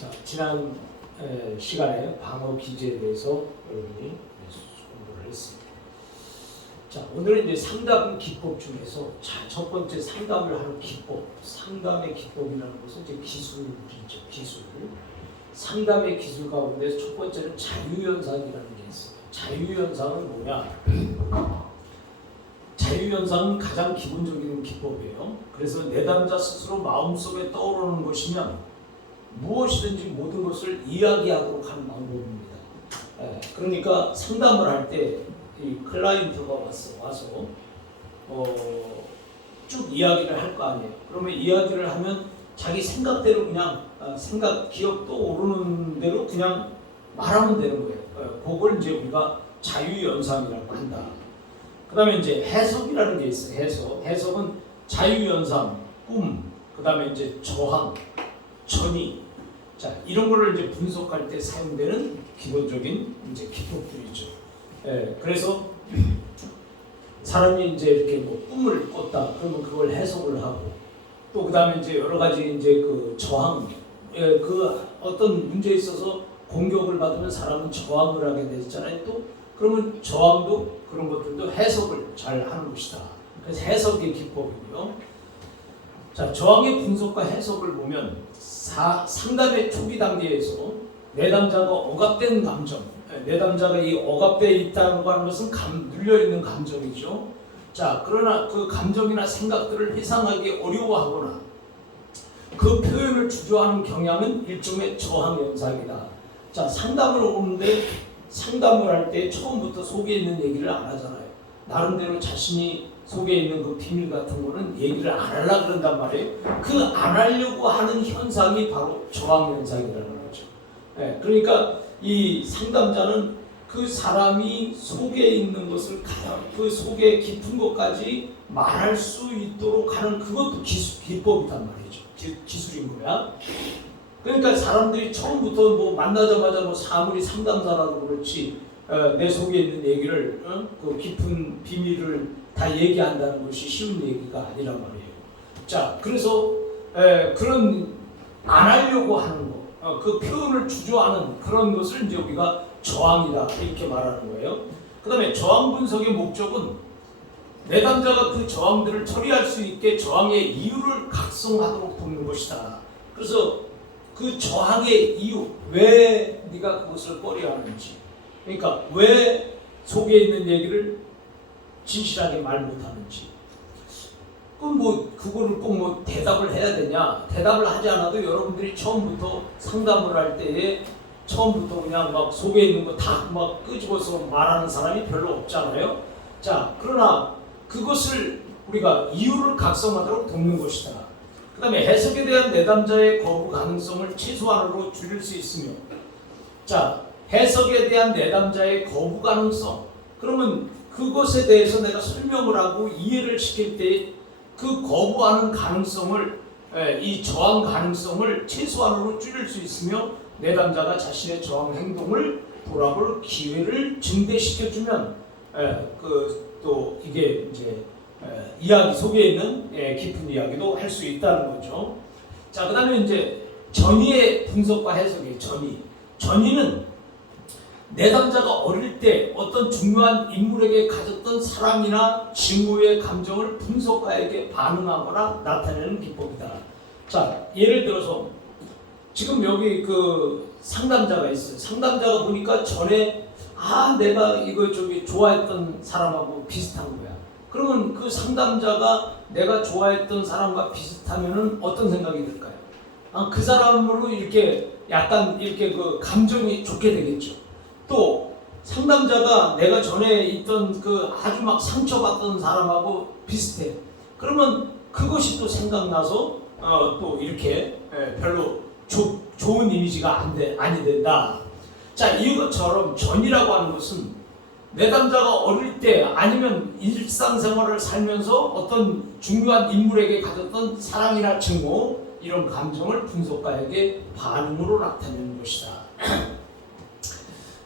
자, 지난 시간에 방어 기제에 대해서 여러분이 공부를 했습니다. 자, 오늘은 이제 상담 기법 중에서 첫 번째 상담을 하는 기법, 상담의 기법이라는 것은 이제 기술이죠, 기술. 상담의 기술 가운데 첫 번째는 자유연상이라는 게 있어요. 자유연상은 뭐냐? 자유연상은 가장 기본적인 기법이에요. 그래서 내담자 스스로 마음속에 떠오르는 것이면 무엇이든지 모든 것을 이야기하도록 하는 방법입니다. 그러니까 상담을 할 때 이 클라이언트가 와서 쭉 이야기를 할 거 아니에요. 그러면 이야기를 하면 자기 생각대로 그냥 생각, 기억 떠오르는 대로 그냥 말하면 되는 거예요. 그걸 이제 우리가 자유연상이라고 한다. 그 다음에 이제 해석이라는 게 있어요. 해석은 자유연상, 꿈, 그 다음에 이제 저항, 전이, 자 이런 거를 이제 분석할 때 사용되는 기본적인 이제 기법들이죠. 그래서 사람이 이제 이렇게 뭐 꿈을 꿨다, 그러면 그걸 해석을 하고 또 그 다음에 이제 여러 가지 이제 그 저항, 그 어떤 문제에 있어서 공격을 받으면 사람은 저항을 하게 되잖아요. 또 그러면 저항도 그런 것들도 해석을 잘 하는 것이다. 그래서 해석의 기법이고요. 자, 저항의 분석과 해석을 보면 상담의 초기 단계에서 내담자가 억압된 감정, 내담자가 이 억압되어 있다고 하는 것은 눌려있는 감정이죠. 자, 그러나 그 감정이나 생각들을 회상하기 어려워하거나 그 표현을 주저하는 경향은 일종의 저항 현상이다. 자, 상담을 오는데 상담을 할 때 처음부터 속에 있는 얘기를 안 하잖아요. 나름대로 자신이 속에 있는 그 비밀 같은 거는 얘기를 안 하려고 그런단 말이에요. 그 안 하려고 하는 현상이 바로 저항 현상이라는 거죠. 그러니까 이 상담자는 그 사람이 속에 있는 것을 가장 그 속에 깊은 것까지 말할 수 있도록 하는 그것도 기법이단 말이죠. 기술인 거야. 그러니까 사람들이 처음부터 뭐 만나자마자 뭐 사물이 상담사라도 그렇지 내 속에 있는 얘기를 그 깊은 비밀을 다 얘기한다는 것이 쉬운 얘기가 아니란 말이에요. 자, 그래서 그런 안 하려고 하는 거, 그 표현을 주저하는 그런 것을 이제 우리가 저항이다 이렇게 말하는 거예요. 그다음에 저항 분석의 목적은 내담자가 그 저항들을 처리할 수 있게 저항의 이유를 각성하도록 돕는 것이다. 그래서 그 저항의 이유, 왜 네가 그것을 꺼려하는지, 그러니까 왜 속에 있는 얘기를 진실하게 말 못하는지, 그거를 꼭 뭐 대답을 해야 되냐? 대답을 하지 않아도 여러분들이 처음부터 상담을 할 때에 처음부터 그냥 막 속에 있는 거 다 막 끄집어서 말하는 사람이 별로 없잖아요. 자, 그러나 그것을 우리가 이유를 각성하도록 돕는 것이다. 그 다음에 해석에 대한 내담자의 거부 가능성을 최소한으로 줄일 수 있으며, 자, 해석에 대한 내담자의 거부 가능성, 그러면 그것에 대해서 내가 설명을 하고 이해를 시킬 때 그 거부하는 가능성을, 이 저항 가능성을 최소한으로 줄일 수 있으며 내담자가 자신의 저항 행동을 돌아볼 기회를 증대시켜주면 또 이게 이제 이야기 속에 있는 깊은 이야기도 할 수 있다는 거죠. 자, 그 다음에 이제 전이의 분석과 해석이에요. 전이는 내담자가 어릴 때 어떤 중요한 인물에게 가졌던 사랑이나 증오의 감정을 분석가에게 반응하거나 나타내는 기법이다. 자, 예를 들어서 지금 여기 그 상담자가 있어요. 상담자가 보니까 전에 내가 이거 좋아했던 사람하고 비슷한 거야. 그러면 그 상담자가 내가 좋아했던 사람과 비슷하면은 어떤 생각이 들까요? 그 사람으로 이렇게 약간 이렇게 그 감정이 좋게 되겠죠. 또 상담자가 내가 전에 있던 그 아주 막 상처받던 사람하고 비슷해. 그러면 그것이 또 생각나서 또 이렇게 별로 좋은 이미지가 아니 된다. 자, 이것처럼 전이라고 하는 것은 내담자가 어릴 때 아니면 일상생활을 살면서 어떤 중요한 인물에게 가졌던 사랑이나 증오, 이런 감정을 분석가에게 반응으로 나타내는 것이다.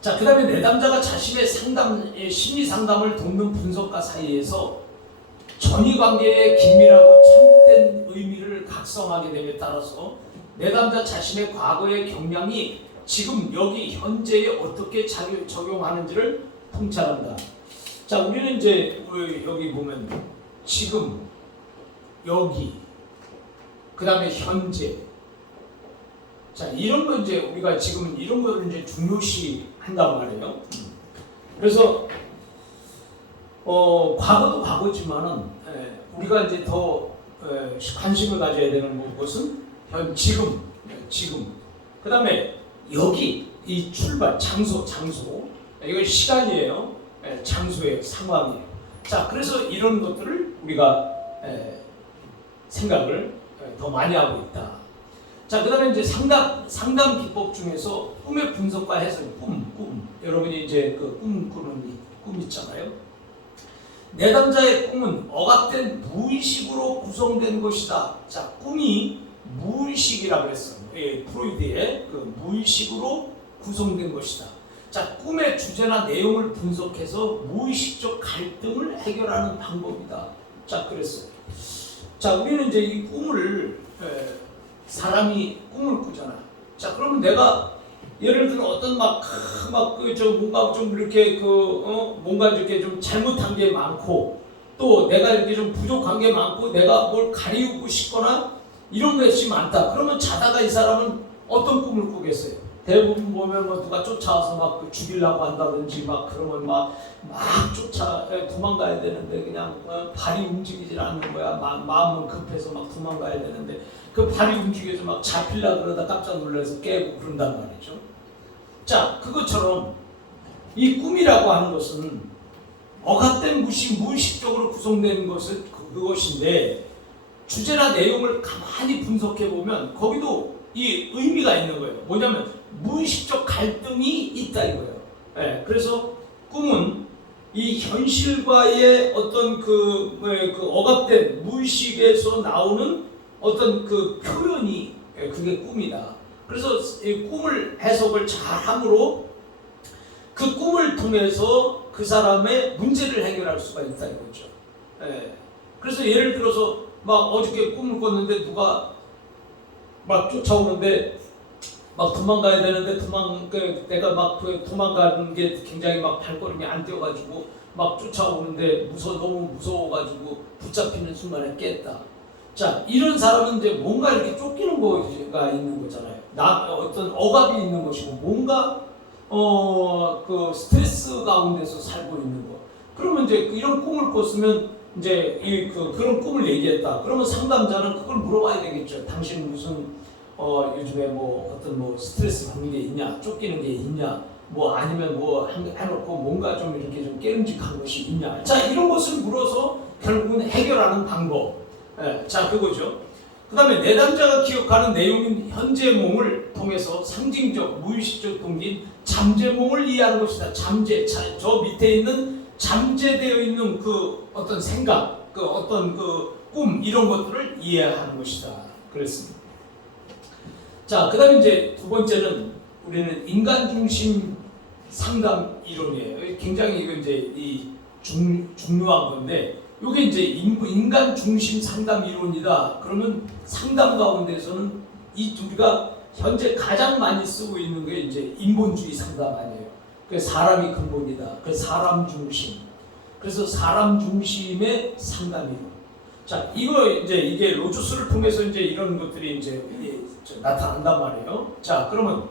자, 그 다음에 내담자가 자신의 심리 상담을 돕는 분석가 사이에서 전이 관계의 긴밀하고 참된 의미를 각성하게 됨에 따라서 내담자 자신의 과거의 경향이 지금 여기 현재에 어떻게 적용하는지를 통찰한다. 자, 우리는 이제 여기 보면 지금, 여기, 그 다음에 현재. 자, 이런 거 이제 우리가 지금 이런 거를 이제 중요시 한단 말이에요. 그래서 과거도 과거지만은 우리가 이제 더 관심을 가져야 되는 것은 지금. 그 다음에 여기 이 출발 장소. 이건 시간이에요. 장소예요. 상황이에요. 자, 그래서 이런 것들을 우리가 생각을 더 많이 하고 있다. 자, 그 다음에 이제 상담 기법 중에서 꿈의 분석과 해설, 꿈. 여러분이 이제 그 꿈 꾸는 꿈 있잖아요. 내담자의 꿈은 억압된 무의식으로 구성된 것이다. 자, 꿈이 무의식이라고 했어요. 프로이드의 그 무의식으로 구성된 것이다. 자, 꿈의 주제나 내용을 분석해서 무의식적 갈등을 해결하는 방법이다. 자, 그랬어요. 자, 우리는 이제 이 꿈을 사람이 꿈을 꾸잖아. 자, 그러면 내가 예를 들어 어떤 뭔가 좀 이렇게 뭔가 이렇게 좀 잘못한 게 많고, 또 내가 이렇게 좀 부족한 게 많고, 내가 뭘 가리우고 싶거나 이런 것이 많다. 그러면 자다가 이 사람은 어떤 꿈을 꾸겠어요? 대부분 보면 누가 쫓아와서 막 죽이려고 한다든지 그러면 막 도망가야 되는데 그냥 발이 움직이질 않는 거야. 마음은 급해서 막 도망가야 되는데 그 발이 움직여서 막 잡히려고 그러다 깜짝 놀라서 깨고 그런단 말이죠. 자, 그것처럼 이 꿈이라고 하는 것은 억압된 무의식적으로 구성된 것은 그것인데, 주제나 내용을 가만히 분석해 보면 거기도 이 의미가 있는 거예요. 뭐냐면 무의식적 갈등이 있다 이거예요. 그래서 꿈은 이 현실과의 어떤 그 억압된 무의식에서 나오는 어떤 그 표현이 그게 꿈이다. 그래서 이 꿈을 해석을 잘함으로 그 꿈을 통해서 그 사람의 문제를 해결할 수가 있다 이거죠. 그래서 예를 들어서 어저께 꿈을 꿨는데 누가 쫓아오는데 도망가야 되는데 내가 도망가는 게 굉장히 발걸음이 안 뛰어가지고 쫓아오는데 너무 무서워가지고 붙잡히는 순간에 깼다. 자, 이런 사람은 이제 뭔가 이렇게 쫓기는 거가 있는 거잖아요. 어떤 억압이 있는 것이고 뭔가 그 스트레스 가운데서 살고 있는 거. 그러면 이제 이런 꿈을 꿨으면 이제 그런 꿈을 얘기했다. 그러면 상담자는 그걸 물어봐야 되겠죠. 당신은 무슨 요즘에 어떤 스트레스 받는 게 있냐, 쫓기는 게 있냐, 아니면 해놓고 뭔가 좀 이렇게 좀 깨름직한 것이 있냐. 자, 이런 것을 물어서 결국은 해결하는 방법. 자, 그거죠. 그 다음에 내담자가 기억하는 내용인 현재 몸을 통해서 상징적, 무의식적 동기인 잠재몽을 이해하는 것이다. 저 밑에 있는 잠재되어 있는 그 어떤 생각, 그 어떤 그 꿈, 이런 것들을 이해하는 것이다. 그랬습니다. 자, 그 다음에 이제 두 번째는 우리는 인간 중심 상담 이론이에요. 굉장히 이거 이제 중요한 건데, 이게 이제 인간 중심 상담 이론이다. 그러면 상담 가운데서는 우리가 현재 가장 많이 쓰고 있는 게 이제 인본주의 상담 아니에요. 그 사람이 근본이다. 그 사람 중심. 그래서 사람 중심의 상담 이론. 자, 이게 로저스를 통해서 이제 이런 것들이 이제 나타난단 말이에요. 자, 그러면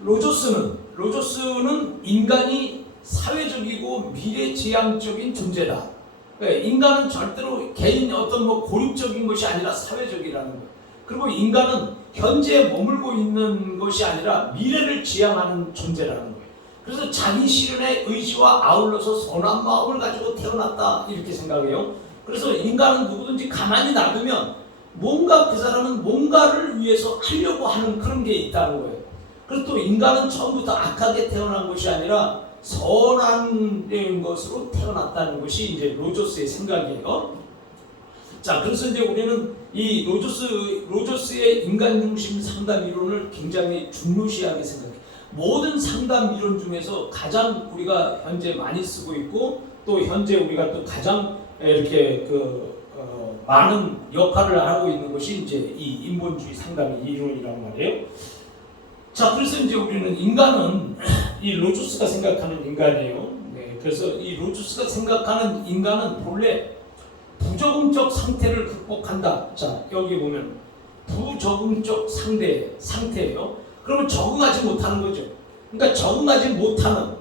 로저스는 인간이 사회적이고 미래지향적인 존재다. 그러니까 인간은 절대로 개인 어떤 고립적인 것이 아니라 사회적이라는 거예요. 그리고 인간은 현재에 머물고 있는 것이 아니라 미래를 지향하는 존재라는 거예요. 그래서 자기 실현의 의지와 아울러서 선한 마음을 가지고 태어났다 이렇게 생각해요. 그래서 인간은 누구든지 가만히 놔두면 그 사람은 뭔가를 위해서 하려고 하는 그런 게 있다는 거예요. 그리고 또 인간은 처음부터 악하게 태어난 것이 아니라 선한 것으로 태어났다는 것이 이제 로저스의 생각이에요. 자, 그래서 이제 우리는 이 로저스의 인간 중심 상담 이론을 굉장히 중요시하게 생각해요. 모든 상담 이론 중에서 가장 우리가 현재 많이 쓰고 있고, 또 현재 우리가 또 가장 이렇게 많은 역할을 하고 있는 것이 이제 이 인본주의 상담의 이론이란 말이에요. 자, 그래서 이제 우리는 인간은 이 로저스가 생각하는 인간이에요. 네, 그래서 이 로저스가 생각하는 인간은 본래 부적응적 상태를 극복한다. 자, 여기 보면 부적응적 상태예요. 그러면 적응하지 못하는 거죠. 그러니까 적응하지 못하는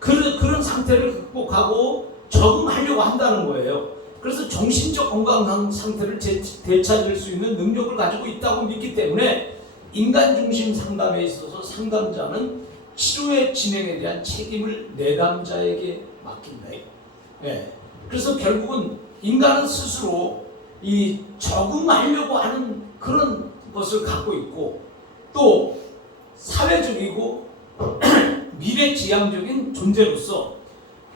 그런 상태를 극복하고 적응하려고 한다는 거예요. 그래서 정신적 건강한 상태를 되찾을 수 있는 능력을 가지고 있다고 믿기 때문에 인간 중심 상담에 있어서 상담자는 치료의 진행에 대한 책임을 내담자에게 맡긴다. 네. 그래서 결국은 인간은 스스로 이 적응하려고 하는 그런 것을 갖고 있고 또 사회적이고 미래지향적인 존재로서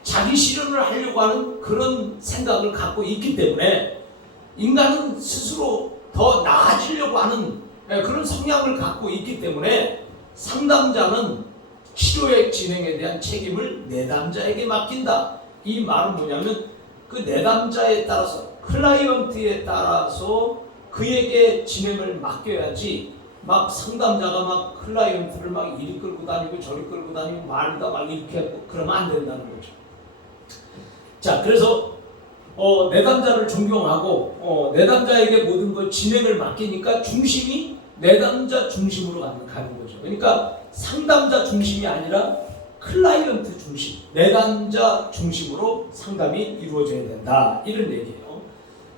자기 실현을 하려고 하는 그런 생각을 갖고 있기 때문에 인간은 스스로 더 나아지려고 하는 그런 성향을 갖고 있기 때문에 상담자는 치료의 진행에 대한 책임을 내담자에게 맡긴다. 이 말은 뭐냐면 그 내담자에 따라서 클라이언트에 따라서 그에게 진행을 맡겨야지 막 상담자가 막 클라이언트를 막 이리 끌고 다니고 저리 끌고 다니고 말다 막 이렇게 하고 그러면 안 된다는 거죠. 자, 그래서 내담자를 존경하고 내담자에게 모든 것 진행을 맡기니까 중심이 내담자 중심으로 가는 거죠. 그러니까 상담자 중심이 아니라 클라이언트 중심, 내담자 중심으로 상담이 이루어져야 된다. 이런 얘기예요.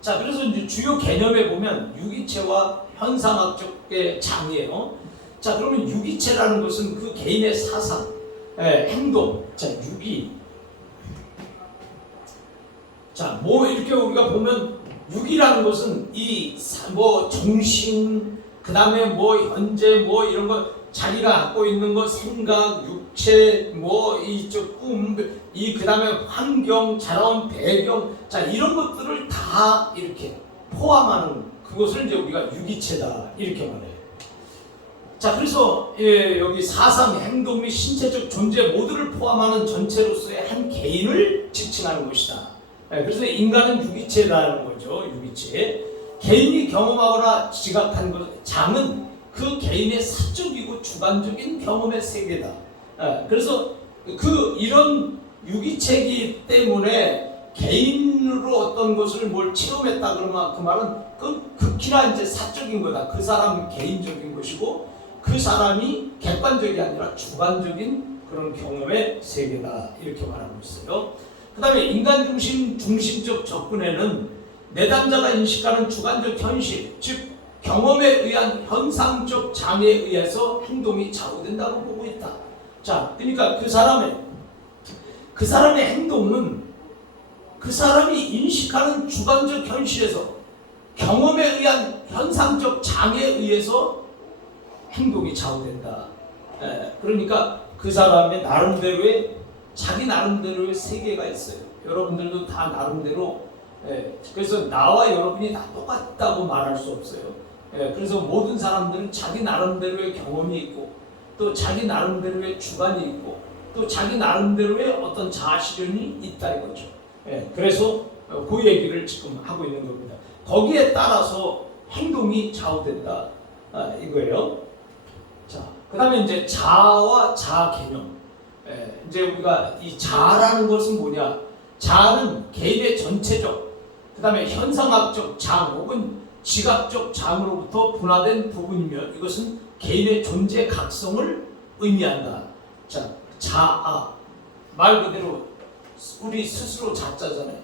자, 그래서 이제 주요 개념에 보면 유기체와 현상학적의 장이에요. 자, 그러면 유기체라는 것은 그 개인의 사상, 행동, 자, 유기. 자, 뭐 이렇게 우리가 보면 유기라는 것은 이 뭐 정신, 그 다음에 뭐 현재 뭐 이런 거 자기가 갖고 있는 거 생각, 육체, 뭐 이쪽 꿈, 그 다음에 환경, 자라온 배경, 자 이런 것들을 다 이렇게 포함하는 그것을 이제 우리가 유기체다 이렇게 말해요. 자, 그래서 여기 사상, 행동 및 신체적 존재 모두를 포함하는 전체로서의 한 개인을 지칭하는 것이다. 그래서 인간은 유기체라는 거죠. 유기체. 개인이 경험하거나 지각한 것, 장은 그 개인의 사적이고 주관적인 경험의 세계다. 그래서 이런 유기체이기 때문에 개인으로 어떤 것을 뭘 체험했다 그러면 그 말은 극히나 이제 사적인 거다. 그 사람은 개인적인 것이고 그 사람이 객관적이 아니라 주관적인 그런 경험의 세계다. 이렇게 말하고 있어요. 그 다음에 인간 중심적 접근에는 내담자가 인식하는 주관적 현실, 즉 경험에 의한 현상적 장애에 의해서 행동이 좌우된다고 보고 있다. 자, 그러니까 그 사람의 행동은 그 사람이 인식하는 주관적 현실에서 경험에 의한 현상적 장애에 의해서 행동이 좌우된다. 그러니까 그 사람의 나름대로의 자기 나름대로의 세계가 있어요. 여러분들도 다 나름대로. 그래서 나와 여러분이 다 똑같다고 말할 수 없어요. 그래서 모든 사람들은 자기 나름대로의 경험이 있고 또 자기 나름대로의 주관이 있고 또 자기 나름대로의 어떤 자아실현이 있다 이거죠. 그래서 그 얘기를 지금 하고 있는 겁니다. 거기에 따라서 행동이 좌우된다 이거예요. 자, 그 다음에 이제 자아와 자아 개념. 이제 우리가 이 자아라는 것은 뭐냐? 자아는 개인의 전체적, 그 다음에 현상학적 장 혹은 지각적 장으로부터 분화된 부분이며 이것은 개인의 존재 각성을 의미한다. 자, 자아 말 그대로 우리 스스로 자자잖아요.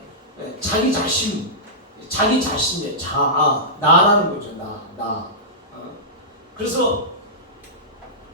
자기 자신의 자아, 나라는 거죠. 나. 그래서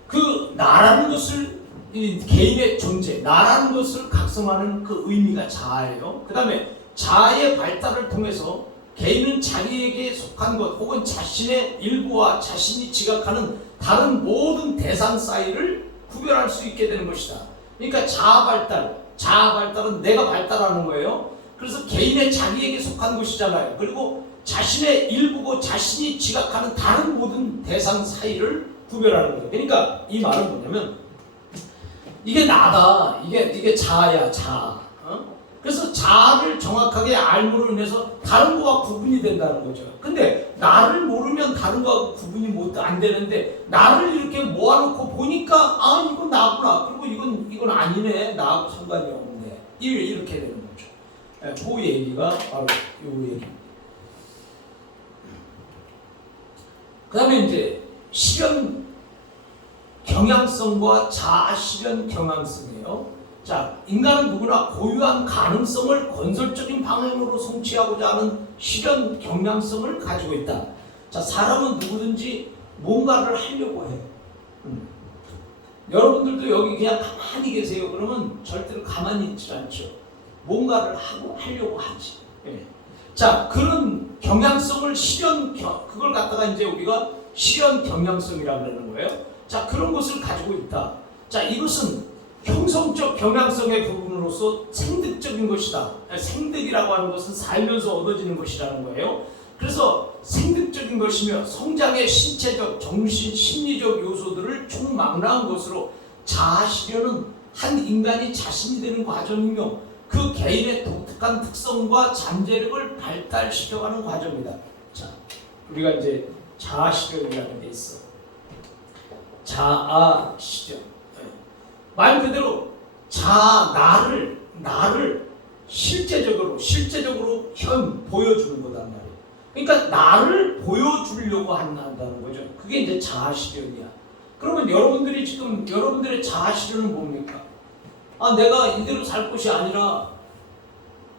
그 나라는 것을 이 개인의 존재, 나라는 것을 각성하는 그 의미가 자아예요. 그 다음에 자아의 발달을 통해서 개인은 자기에게 속한 것 혹은 자신의 일부와 자신이 지각하는 다른 모든 대상 사이를 구별할 수 있게 되는 것이다. 그러니까 자아 발달은 내가 발달하는 거예요. 그래서 개인의 자기에게 속한 것이잖아요. 그리고 자신의 일부고 자신이 지각하는 다른 모든 대상 사이를 구별하는 거예요. 그러니까 이 말은 뭐냐면 이게 나다. 이게 자아야, 자아. 그래서 자아를 정확하게 알므로 인해서 다른 거와 구분이 된다는 거죠. 근데 나를 모르면 다른 거하고 구분이 안 되는데 나를 이렇게 모아놓고 보니까 아 이건 나구나. 그리고 이건 아니네. 나하고 상관이 없네. 이렇게 되는 거죠. 그 얘기가 바로 이 얘기입니다. 그 다음에 이제 실현 경향성과 자아 실현 경향성이에요. 자, 인간은 누구나 고유한 가능성을 건설적인 방향으로 성취하고자 하는 실현 경향성을 가지고 있다. 자, 사람은 누구든지 뭔가를 하려고 해. 여러분들도 여기 그냥 가만히 계세요. 그러면 절대로 가만히 있지 않죠. 뭔가를 하려고 하지. 예. 자, 그런 경향성을 그걸 갖다가 이제 우리가 실현 경향성이라고 하는 거예요. 자, 그런 것을 가지고 있다. 자, 이것은 형성적 경향성의 부분으로서 생득적인 것이다. 생득이라고 하는 것은 살면서 얻어지는 것이라는 거예요. 그래서 생득적인 것이며 성장의 신체적, 정신, 심리적 요소들을 총망라한 것으로 자아 실현은 한 인간이 자신이 되는 과정이며 그 개인의 독특한 특성과 잠재력을 발달시켜가는 과정이다. 자, 우리가 이제 자아 실현이라는 게 있어. 자아 실현. 말 그대로 나를 실제적으로 보여주는 거단 말이에요. 그러니까 나를 보여주려고 한다는 거죠. 그게 이제 자아 실현이야. 그러면 여러분들의 자아 실현은 뭡니까? 아, 내가 이대로 살 것이 아니라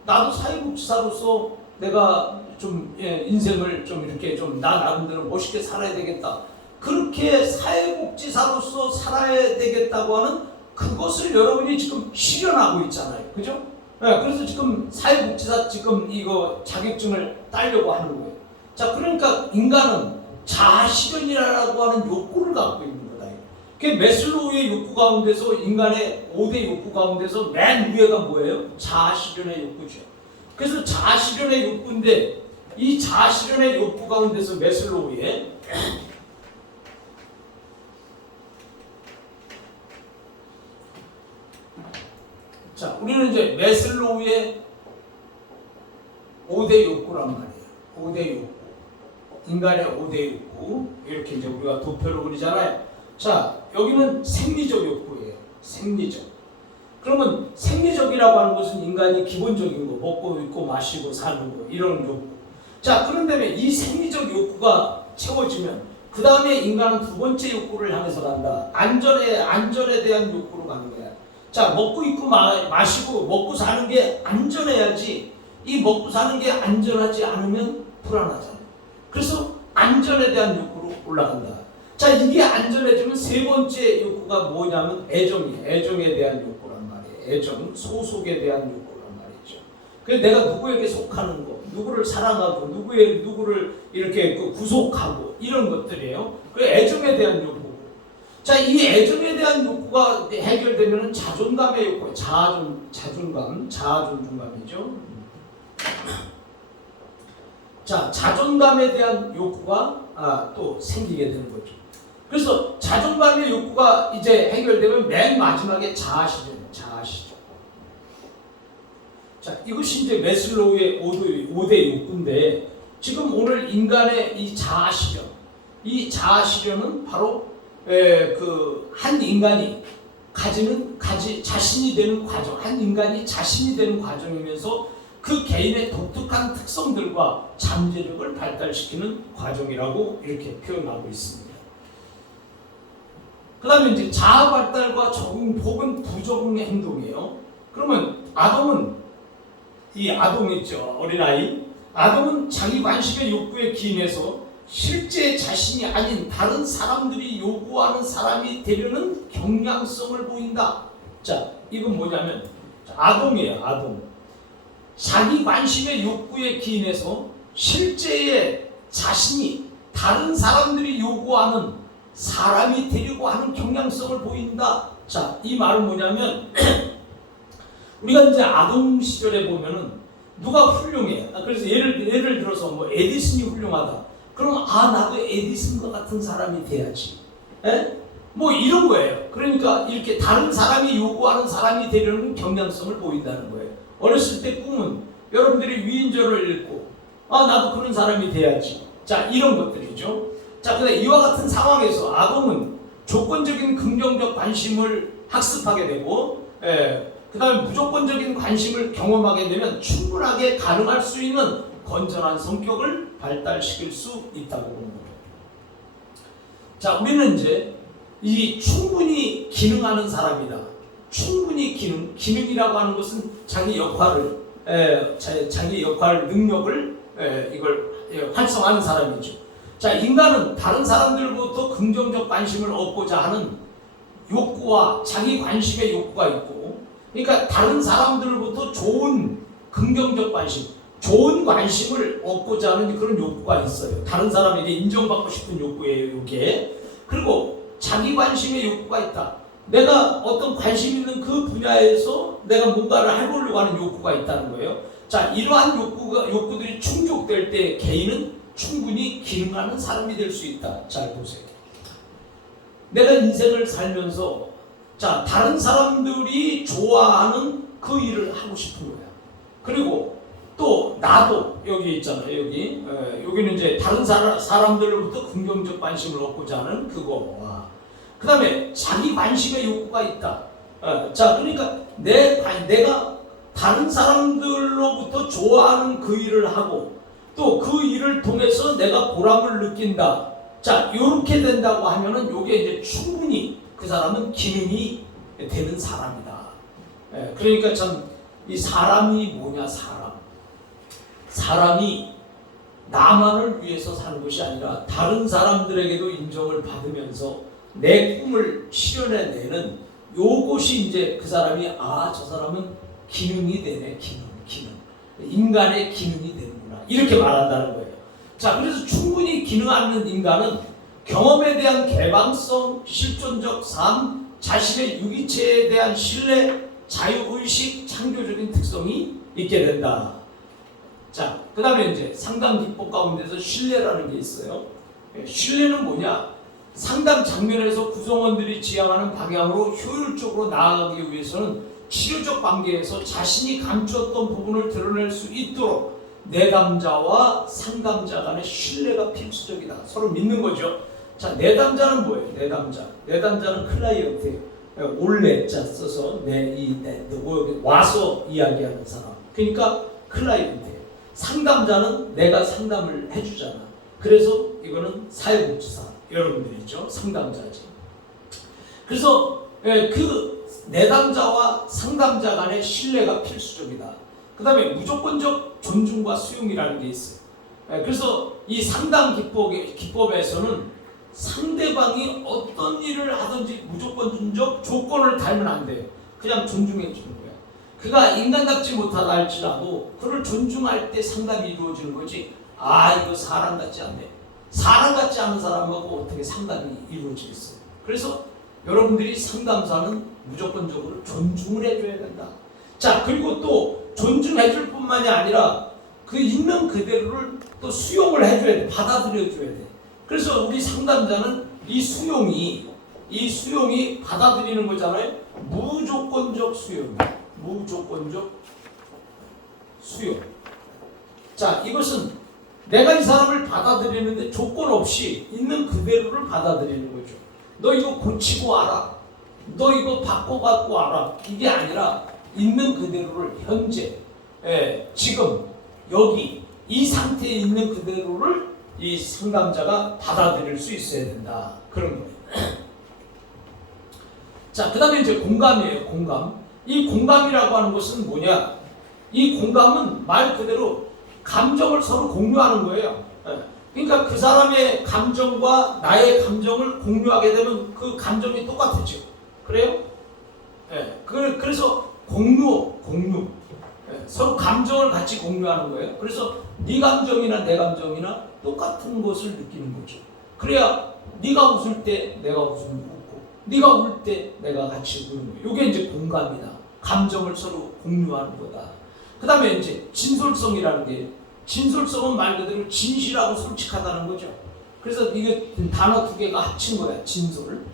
나도 사회복지사로서 내가 좀 인생을 좀 이렇게 좀 나 나름대로 멋있게 살아야 되겠다. 그렇게 사회복지사로서 살아야 되겠다고 하는 그것을 여러분이 지금 실현하고 있잖아요. 그죠? 네, 그래서 지금 사회복지사 지금 이거 자격증을 따려고 하는 거예요. 자, 그러니까 인간은 자아 실현이라고 하는 욕구를 갖고 있는 거다. 그 매슬로우의 욕구 가운데서 인간의 5대 욕구 가운데서 맨 위에가 뭐예요? 자아 실현의 욕구죠. 그래서 자아 실현의 욕구인데 이 자아 실현의 욕구 가운데서 매슬로우의 자, 우리는 이제 매슬로우의 5대 욕구란 말이에요. 5대 욕구. 인간의 5대 욕구. 이렇게 이제 우리가 도표로 그리잖아요. 자, 여기는 생리적 욕구예요. 생리적. 그러면 생리적이라고 하는 것은 인간이 기본적인 거, 먹고 입고 마시고 사는 거, 이런 욕구. 자, 그런 다음에 이 생리적 욕구가 채워지면 그 다음에 인간은 두 번째 욕구를 향해서 간다. 안전에 대한 욕구로 가는 거야. 자, 먹고 입고 마시고 먹고 사는 게 안전해야지. 이 먹고 사는 게 안전하지 않으면 불안하잖아. 그래서 안전에 대한 욕구로 올라간다. 자, 이게 안전해지면 세 번째 욕구가 뭐냐면 애정이에요. 애정에 대한 욕구란 말이에요. 애정, 소속에 대한 욕구란 말이죠. 그래서 내가 누구에게 속하는 거, 누구를 사랑하고 누구를 이렇게 구속하고 이런 것들이에요. 그 애정에 대한 욕구. 자, 이 애정에 대한 욕구가 해결되면 자존감의 욕구, 자존감이죠. 자, 자존감에 대한 욕구가 또 생기게 되는 거죠. 그래서 자존감의 욕구가 이제 해결되면 맨 마지막에 자아 실현. 자, 이것이 이제 매슬로우의 5대 욕구인데 지금 오늘 인간의 이 자아 실현은 바로 그 한 인간이 자신이 되는 과정, 한 인간이 자신이 되는 과정이면서 그 개인의 독특한 특성들과 잠재력을 발달시키는 과정이라고 이렇게 표현하고 있습니다. 그 다음에 이제 자아 발달과 적응 혹은 부적응의 행동이에요. 그러면 아동 있죠, 어린아이. 아동은 자기 관심의 욕구에 기인해서 실제 자신이 아닌 다른 사람들이 요구하는 사람이 되려는 경향성을 보인다. 자, 이건 뭐냐면 아동이에요. 아동. 자기 관심의 욕구에 기인해서 실제의 자신이 다른 사람들이 요구하는 사람이 되려고 하는 경향성을 보인다. 자, 이 말은 뭐냐면 우리가 이제 아동 시절에 보면은 누가 훌륭해. 그래서 예를 들어서 뭐 에디슨이 훌륭하다. 그럼 나도 에디슨과 같은 사람이 돼야지. 뭐 이런 거예요. 그러니까 이렇게 다른 사람이 요구하는 사람이 되려는 경향성을 보인다는 거예요. 어렸을 때 꿈은 여러분들이 위인전을 읽고 나도 그런 사람이 돼야지. 자, 이런 것들이죠. 자, 근데 이와 같은 상황에서 아동은 조건적인 긍정적 관심을 학습하게 되고, 그 다음에 무조건적인 관심을 경험하게 되면 충분하게 가능할 수 있는 건전한 성격을 발달시킬 수 있다고 보는 거예요. 자, 우리는 이제 이 충분히 기능하는 사람이다. 충분히 기능이라고 하는 것은 자기 역할을, 자기 역할 능력을 이걸 활성화하는 사람이죠. 자, 인간은 다른 사람들로부터 긍정적 관심을 얻고자 하는 욕구와 자기 관심의 욕구가 있고, 그러니까 다른 사람들로부터 좋은 긍정적 관심, 좋은 관심을 얻고자 하는 그런 욕구가 있어요. 다른 사람에게 인정받고 싶은 욕구예요, 이게. 그리고 자기 관심의 욕구가 있다. 내가 어떤 관심 있는 그 분야에서 내가 뭔가를 해보려고 하는 욕구가 있다는 거예요. 자, 이러한 욕구들이 충족될 때 개인은 충분히 기능하는 사람이 될 수 있다. 잘 보세요. 내가 인생을 살면서 자, 다른 사람들이 좋아하는 그 일을 하고 싶은 거야. 그리고 또 나도 여기 있잖아요. 여기는 이제 다른 사람들로부터 긍정적 관심을 얻고자 하는 그거와 그 다음에 자기 관심의 욕구가 있다. 자, 그러니까 내가 다른 사람들로부터 좋아하는 그 일을 하고 또 그 일을 통해서 내가 보람을 느낀다. 자, 이렇게 된다고 하면은 요게 이제 충분히 그 사람은 기능이 되는 사람이다. 그러니까 참 이 사람이 뭐냐, 사람이 나만을 위해서 사는 것이 아니라 다른 사람들에게도 인정을 받으면서 내 꿈을 실현해내는 요것이 이제 그 사람이 저 사람은 기능이 되네, 기능. 인간의 기능이 되는구나. 이렇게 말한다는 거예요. 자, 그래서 충분히 기능하는 인간은 경험에 대한 개방성, 실존적 삶, 자신의 유기체에 대한 신뢰, 자유의식, 창조적인 특성이 있게 된다. 자, 그 다음에 이제 상담 기법 가운데서 신뢰라는 게 있어요. 신뢰는 뭐냐? 상담 장면에서 구성원들이 지향하는 방향으로 효율적으로 나아가기 위해서는 치료적 관계에서 자신이 감추었던 부분을 드러낼 수 있도록 내담자와 상담자 간의 신뢰가 필수적이다. 서로 믿는 거죠. 자, 내담자는 뭐예요? 내담자는 클라이언트예요. 올레자 써서 와서 이야기하는 사람. 그러니까 클라이언트예요. 상담자는 내가 상담을 해주잖아. 그래서 이거는 사회복지사 여러분들이죠. 상담자지. 그래서 그 내담자와 상담자 간의 신뢰가 필수적이다. 그 다음에 무조건적 존중과 수용이라는 게 있어요. 그래서 이 상담 기법에서는 상대방이 어떤 일을 하든지 무조건적 조건을 달면 안 돼요. 그냥 존중해 주는 거야. 그가 인간답지 못하다 할지라도 그를 존중할 때 상담이 이루어지는 거지. 이거 사람 같지 않네. 사람 같지 않은 사람하고 어떻게 상담이 이루어지겠어요. 그래서 여러분들이 상담사는 무조건적으로 존중을 해줘야 된다. 자, 그리고 또 존중해 줄 뿐만이 아니라 그 있는 그대로를 또 수용을 해줘야 돼. 받아들여줘야 돼. 그래서 우리 상담자는 이 수용이 받아들이는 거잖아요. 무조건적 수용. 자, 이것은 내가 이 사람을 받아들이는데 조건 없이 있는 그대로를 받아들이는 거죠. 너 이거 고치고 와라. 너 이거 바꿔갖고 와라. 이게 아니라 있는 그대로를 현재, 지금, 여기 이 상태에 있는 그대로를 이 상담자가 받아들일 수 있어야 된다. 그런 거예요. 자, 그 다음에 이제 공감이에요. 공감. 이 공감이라고 하는 것은 뭐냐? 이 공감은 말 그대로 감정을 서로 공유하는 거예요. 그러니까 그 사람의 감정과 나의 감정을 공유하게 되면 그 감정이 똑같죠. 그래요? 그래서 공유. 서로 감정을 같이 공유하는 거예요. 그래서 네 감정이나 내 감정이나 똑같은 것을 느끼는 거죠. 그래야 네가 웃을 때 내가 웃고 네가 울 때 내가 같이 우는 거예요. 이게 이제 공감이다. 감정을 서로 공유하는 거다. 그 다음에 이제 진솔성이라는 게, 진솔성은 말 그대로 진실하고 솔직하다는 거죠. 그래서 이게 단어 두 개가 합친 거야. 진솔.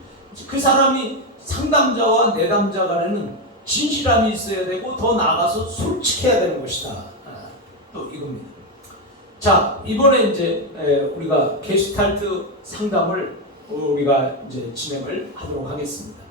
그 사람이 상담자와 내담자 간에는 진실함이 있어야 되고 더 나아가서 솔직해야 되는 것이다. 또 이겁니다. 자, 이번에 이제 우리가 게슈탈트 상담을 우리가 이제 진행을 하도록 하겠습니다.